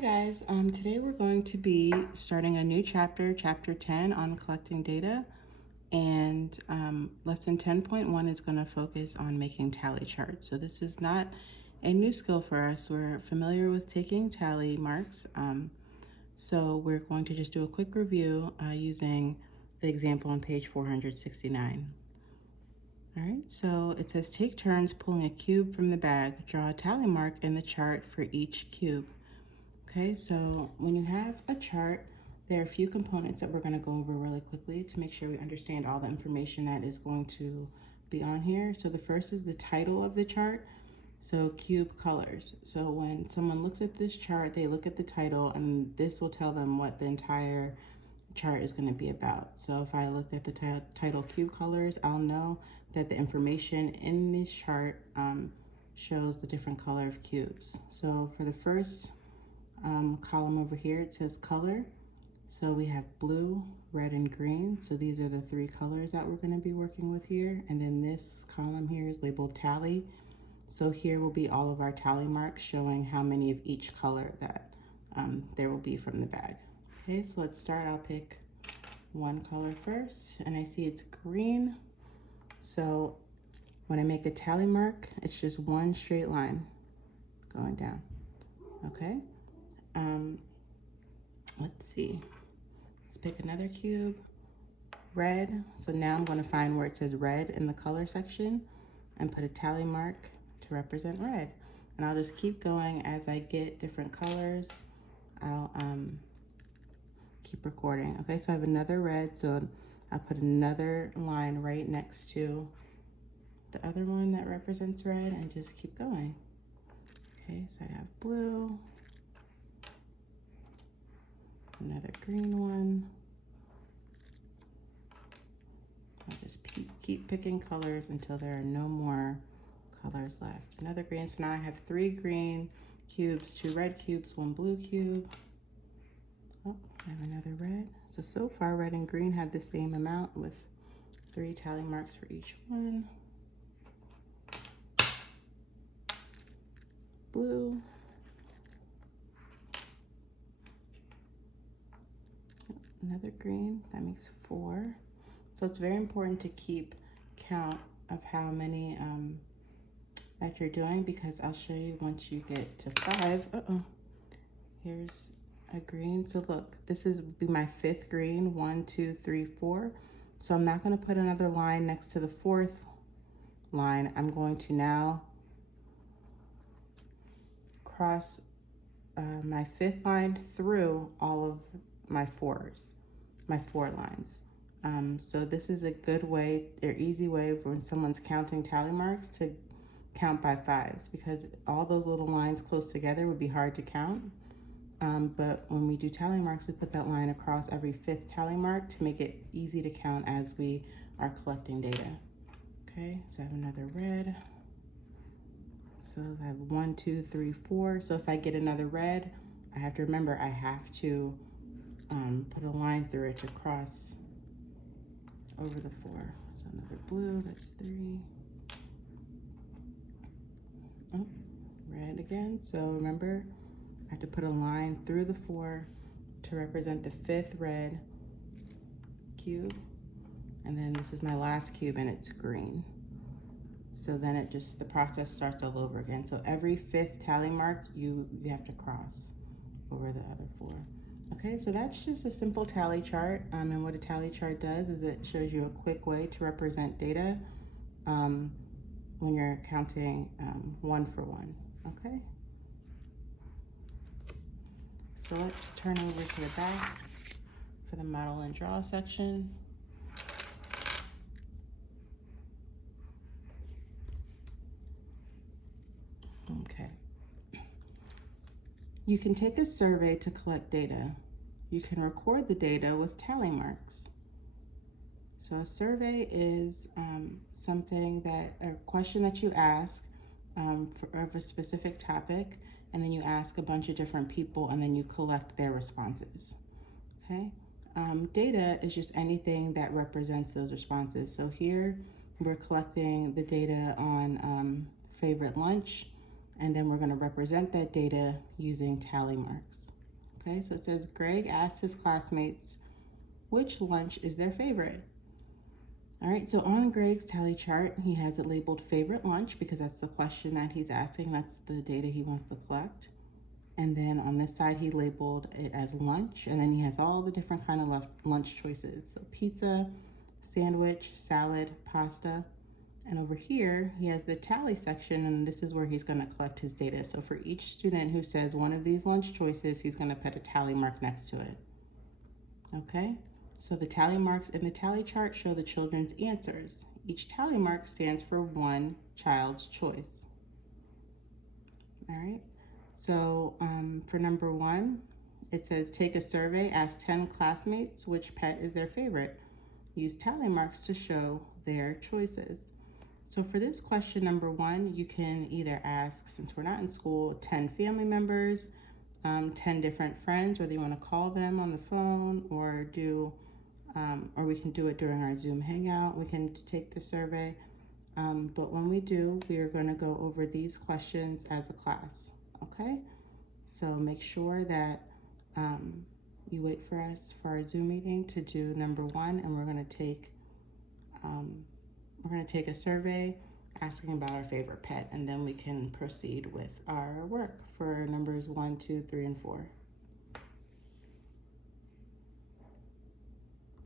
Guys, today we're going to be starting a new chapter, chapter 10 on collecting data, and lesson 10.1 is going to focus on making tally charts. So this is not a new skill for us. We're familiar with taking tally marks, so we're going to just do a quick review using the example on page 469. All right, so it says take turns pulling a cube from the bag. Draw a tally mark in the chart for each cube. Okay, so when you have a chart, there are a few components that we're going to go over really quickly to make sure we understand all the information that is going to be on here. So the first is the title of the chart. So cube colors. So when someone looks at this chart, they look at the title and this will tell them what the entire chart is going to be about. So if I looked at the title cube colors, I'll know that the information in this chart shows the different color of cubes. So for the first column over here, it says color. So we have blue, red, and green. So these are the three colors that we're going to be working with here. And then this column here is labeled tally. So here will be all of our tally marks showing how many of each color that there will be from the bag. Okay, so let's start. I'll pick one color first, and I see it's green. So when I make a tally mark, it's just one straight line going down. Okay. Let's see, let's pick another cube. Red. So now I'm going to find where it says red in the color section and put a tally mark to represent red. And I'll just keep going as I get different colors. I'll keep recording. Okay, so I have another red, so I'll put another line right next to the other one that represents red and just keep going. Okay, so I have blue, another green one. I'll just keep picking colors until there are no more colors left. Another green. So now I have 3 green cubes, 2 red cubes, 1 blue cube. Oh, I have another red. So far red and green have the same amount with 3 tally marks for each one. Blue. Another green, that makes 4. So it's very important to keep count of how many that you're doing, because I'll show you once you get to 5. Here's a green. So look, this is be my 5th green. 1, 2, 3, 4. So I'm not going to put another line next to the 4th line. I'm going to now cross my 5th line through all of my 4s, my 4 lines. So this is a good way or easy way for when someone's counting tally marks to count by 5s, because all those little lines close together would be hard to count. But when we do tally marks, we put that line across every 5th tally mark to make it easy to count as we are collecting data. Okay, so I have another red. So I have 1, 2, 3, 4. So if I get another red, I have to remember I have to put a line through it to cross over the 4. So another blue, that's 3. Oh, red again. So remember, I have to put a line through the 4 to represent the 5th red cube. And then this is my last cube and it's green. So then it just, the process starts all over again. So every 5th tally mark, you have to cross over the other 4. Okay, so that's just a simple tally chart. And what a tally chart does is it shows you a quick way to represent data when you're counting one for one. Okay. So let's turn over to the back for the model and draw section. Okay. You can take a survey to collect data. You can record the data with tally marks. So a survey is a question that you ask of a specific topic, and then you ask a bunch of different people and then you collect their responses. Okay. Data is just anything that represents those responses. So here we're collecting the data on favorite lunch, and then we're going to represent that data using tally marks. Okay, so it says Greg asked his classmates which lunch is their favorite. All right, so on Greg's tally chart, he has it labeled favorite lunch because that's the question that he's asking. That's the data he wants to collect. And then on this side, he labeled it as lunch. And then he has all the different kind of lunch choices. So pizza, sandwich, salad, pasta. And over here, he has the tally section, and this is where he's going to collect his data. So for each student who says one of these lunch choices, he's going to put a tally mark next to it. Okay? So the tally marks in the tally chart show the children's answers. Each tally mark stands for one child's choice. All right, so for number 1, it says take a survey, ask 10 classmates which pet is their favorite. Use tally marks to show their choices. So for this question number 1, you can either ask, since we're not in school, 10 family members, 10 different friends, whether you want to call them on the phone or we can do it during our Zoom hangout. We can take the survey. But when we do, we are going to go over these questions as a class, okay? So make sure that you wait for us for our Zoom meeting to do number 1, and we're going to take a survey asking about our favorite pet, and then we can proceed with our work for numbers 1, 2, 3, and 4.